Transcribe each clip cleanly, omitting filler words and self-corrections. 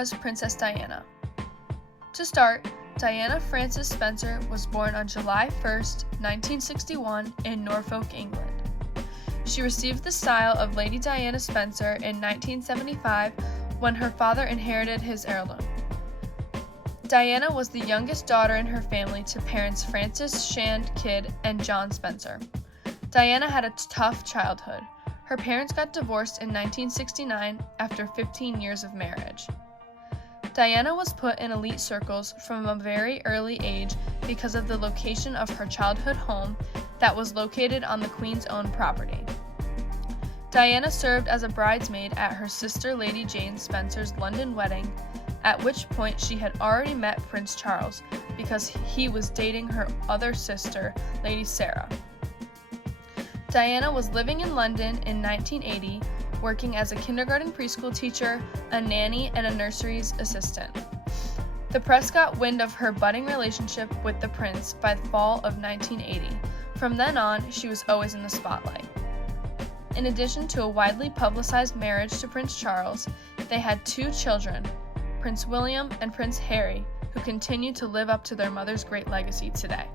was Princess Diana? To start, Diana Frances Spencer was born on July 1st, 1961 in Norfolk, England. She received the style of Lady Diana Spencer in 1975 when her father inherited his heirloom. Diana was the youngest daughter in her family to parents Francis Shand Kidd and John Spencer. Diana had a tough childhood. Her parents got divorced in 1969 after 15 years of marriage. Diana was put in elite circles from a very early age because of the location of her childhood home that was located on the Queen's own property. Diana served as a bridesmaid at her sister Lady Jane Spencer's London wedding, at which point she had already met Prince Charles because he was dating her other sister, Lady Sarah. Diana was living in London in 1980, working as a kindergarten preschool teacher, a nanny, and a nursery's assistant. The press got wind of her budding relationship with the prince by the fall of 1980. From then on, she was always in the spotlight. In addition to a widely publicized marriage to Prince Charles, they had 2 children, Prince William and Prince Harry, who continue to live up to their mother's great legacy today.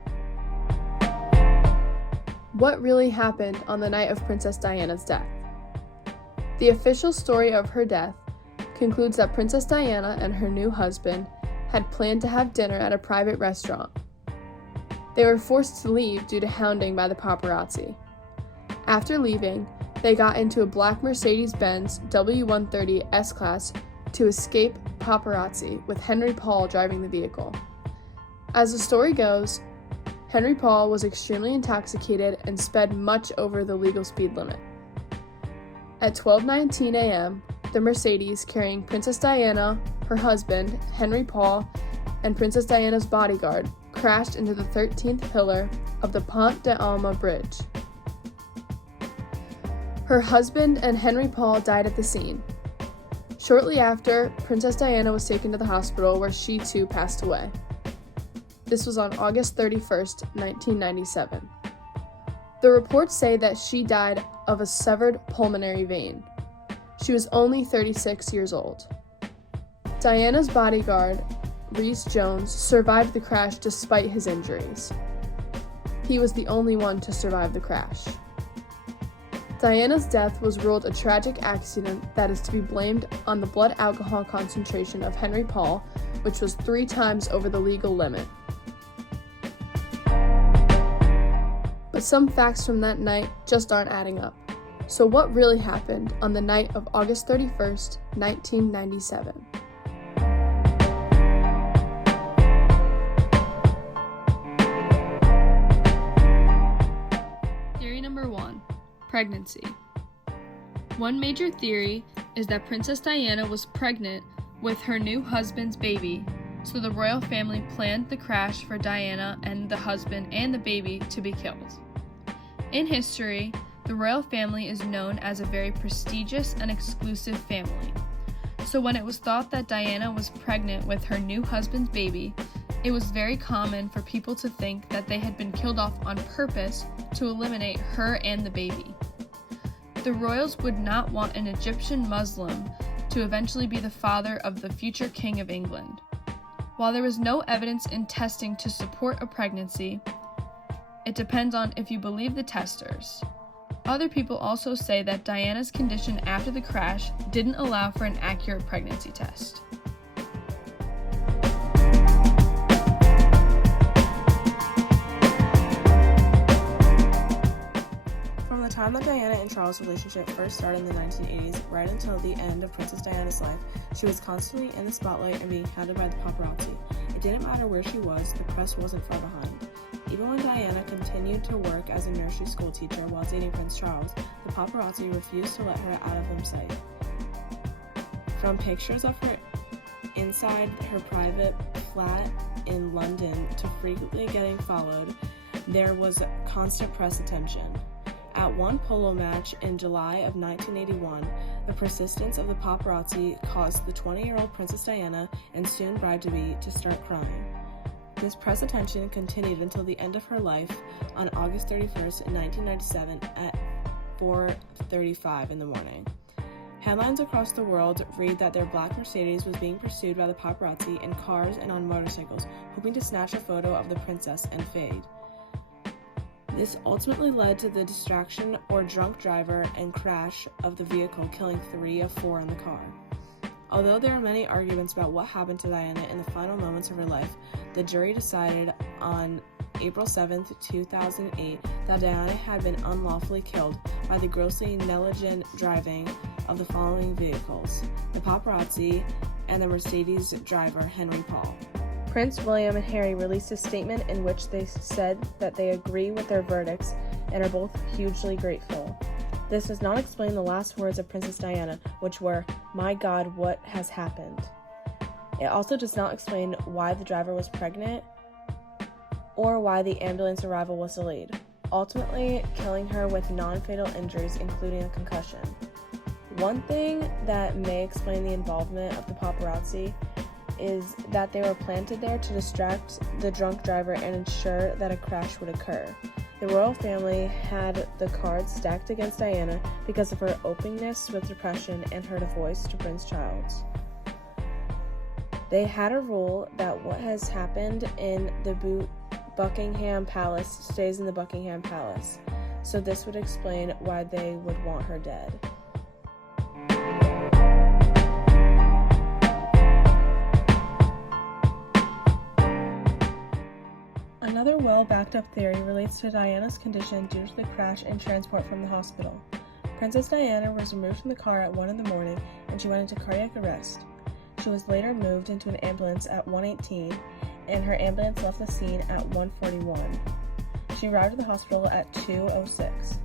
What really happened on the night of Princess Diana's death? The official story of her death concludes that Princess Diana and her new husband had planned to have dinner at a private restaurant. They were forced to leave due to hounding by the paparazzi. After leaving, they got into a black Mercedes-Benz W130 S-Class to escape paparazzi, with Henry Paul driving the vehicle. As the story goes, Henry Paul was extremely intoxicated and sped much over the legal speed limit. At 12:19 a.m., the Mercedes carrying Princess Diana, her husband, Henry Paul, and Princess Diana's bodyguard crashed into the 13th pillar of the Pont de Alma Bridge. Her husband and Henry Paul died at the scene. Shortly after, Princess Diana was taken to the hospital where she too passed away. This was on August 31st, 1997. The reports say that she died of a severed pulmonary vein. She was only 36 years old. Diana's bodyguard, Rhys Jones, survived the crash despite his injuries. He was the only one to survive the crash. Diana's death was ruled a tragic accident that is to be blamed on the blood alcohol concentration of Henry Paul, which was 3 times over the legal limit. But some facts from that night just aren't adding up. So what really happened on the night of August 31st, 1997? Theory number 1. Pregnancy. One major theory is that Princess Diana was pregnant with her new husband's baby, so the royal family planned the crash for Diana and the husband and the baby to be killed. In history, the royal family is known as a very prestigious and exclusive family. So when it was thought that Diana was pregnant with her new husband's baby, it was very common for people to think that they had been killed off on purpose to eliminate her and the baby. The royals would not want an Egyptian Muslim to eventually be the father of the future King of England. While there was no evidence in testing to support a pregnancy, it depends on if you believe the testers. Other people also say that Diana's condition after the crash didn't allow for an accurate pregnancy test. From the time that Diana and Charles' relationship first started in the 1980s, right until the end of Princess Diana's life, she was constantly in the spotlight and being hounded by the paparazzi. It didn't matter where she was, the press wasn't far behind. Even when Diana continued to work as a nursery school teacher while dating Prince Charles, the paparazzi refused to let her out of their sight. From pictures of her inside her private flat in London to frequently getting followed, there was constant press attention. At one polo match in July of 1981, the persistence of the paparazzi caused the 20-year-old Princess Diana and soon bride-to-be to start crying. This press attention continued until the end of her life on August 31st, 1997 at 4:35 in the morning. Headlines across the world read that their black Mercedes was being pursued by the paparazzi in cars and on motorcycles, hoping to snatch a photo of the princess and fade. This ultimately led to the distraction or drunk driver and crash of the vehicle, killing 3 of 4 in the car. Although there are many arguments about what happened to Diana in the final moments of her life, the jury decided on April 7, 2008, that Diana had been unlawfully killed by the grossly negligent driving of the following vehicles: the paparazzi and the Mercedes driver, Henry Paul. Prince William and Harry released a statement in which they said that they agree with their verdicts and are both hugely grateful. This does not explain the last words of Princess Diana, which were, "My God, what has happened?" It also does not explain why the driver was pregnant or why the ambulance arrival was delayed, ultimately killing her with non-fatal injuries, including a concussion. One thing that may explain the involvement of the paparazzi is that they were planted there to distract the drunk driver and ensure that a crash would occur. The royal family had the cards stacked against Diana because of her openness with depression and her voice to Prince Charles. They had a rule that what has happened in the Buckingham Palace stays in the Buckingham Palace, so this would explain why they would want her dead. Another well-backed-up theory relates to Diana's condition due to the crash and transport from the hospital. Princess Diana was removed from the car at 1 a.m. and she went into cardiac arrest. She was later moved into an ambulance at 1:18, and her ambulance left the scene at 1:41. She arrived at the hospital at 2:06.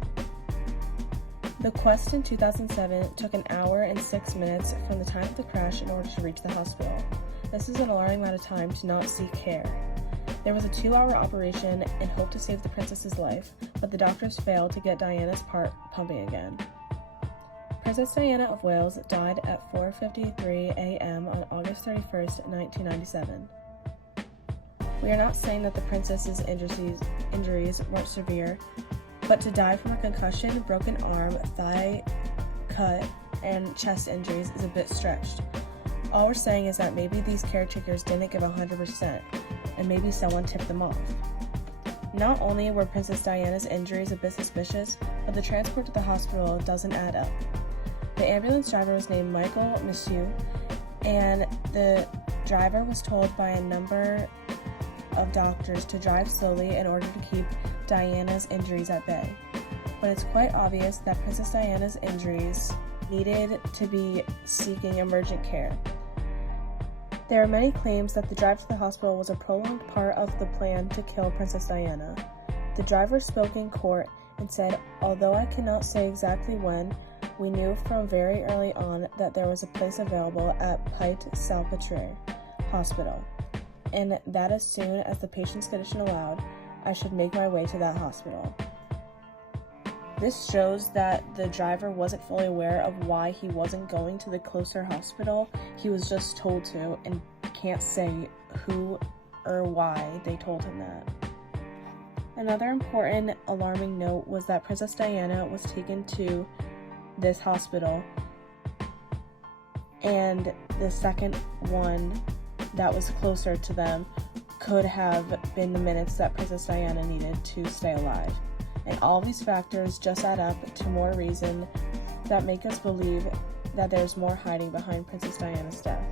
The quest in 2007 took an hour and 6 minutes from the time of the crash in order to reach the hospital. This is an alarming amount of time to not seek care. There was a 2-hour operation in hope to save the princess's life, but the doctors failed to get Diana's heart pumping again. Princess Diana of Wales died at 4:53 a.m. on August 31st, 1997. We are not saying that the princess's injuries weren't severe, but to die from a concussion, broken arm, thigh cut, and chest injuries is a bit stretched. All we're saying is that maybe these caretakers didn't give 100%, and maybe someone tipped them off. Not only were Princess Diana's injuries a bit suspicious, but the transport to the hospital doesn't add up. The ambulance driver was named Michael Monsieur, and the driver was told by a number of doctors to drive slowly in order to keep Diana's injuries at bay. But it's quite obvious that Princess Diana's injuries needed to be seeking emergent care. There are many claims that the drive to the hospital was a prolonged part of the plan to kill Princess Diana. The driver spoke in court and said, "Although I cannot say exactly when, we knew from very early on that there was a place available at Pite-Salpêtrière Hospital, and that as soon as the patient's condition allowed, I should make my way to that hospital." This shows that the driver wasn't fully aware of why he wasn't going to the closer hospital. He was just told to, and can't say who or why they told him that. Another important alarming note was that Princess Diana was taken to this hospital, and the second one that was closer to them could have been the minutes that Princess Diana needed to stay alive. And all these factors just add up to more reason that make us believe that there's more hiding behind Princess Diana's death.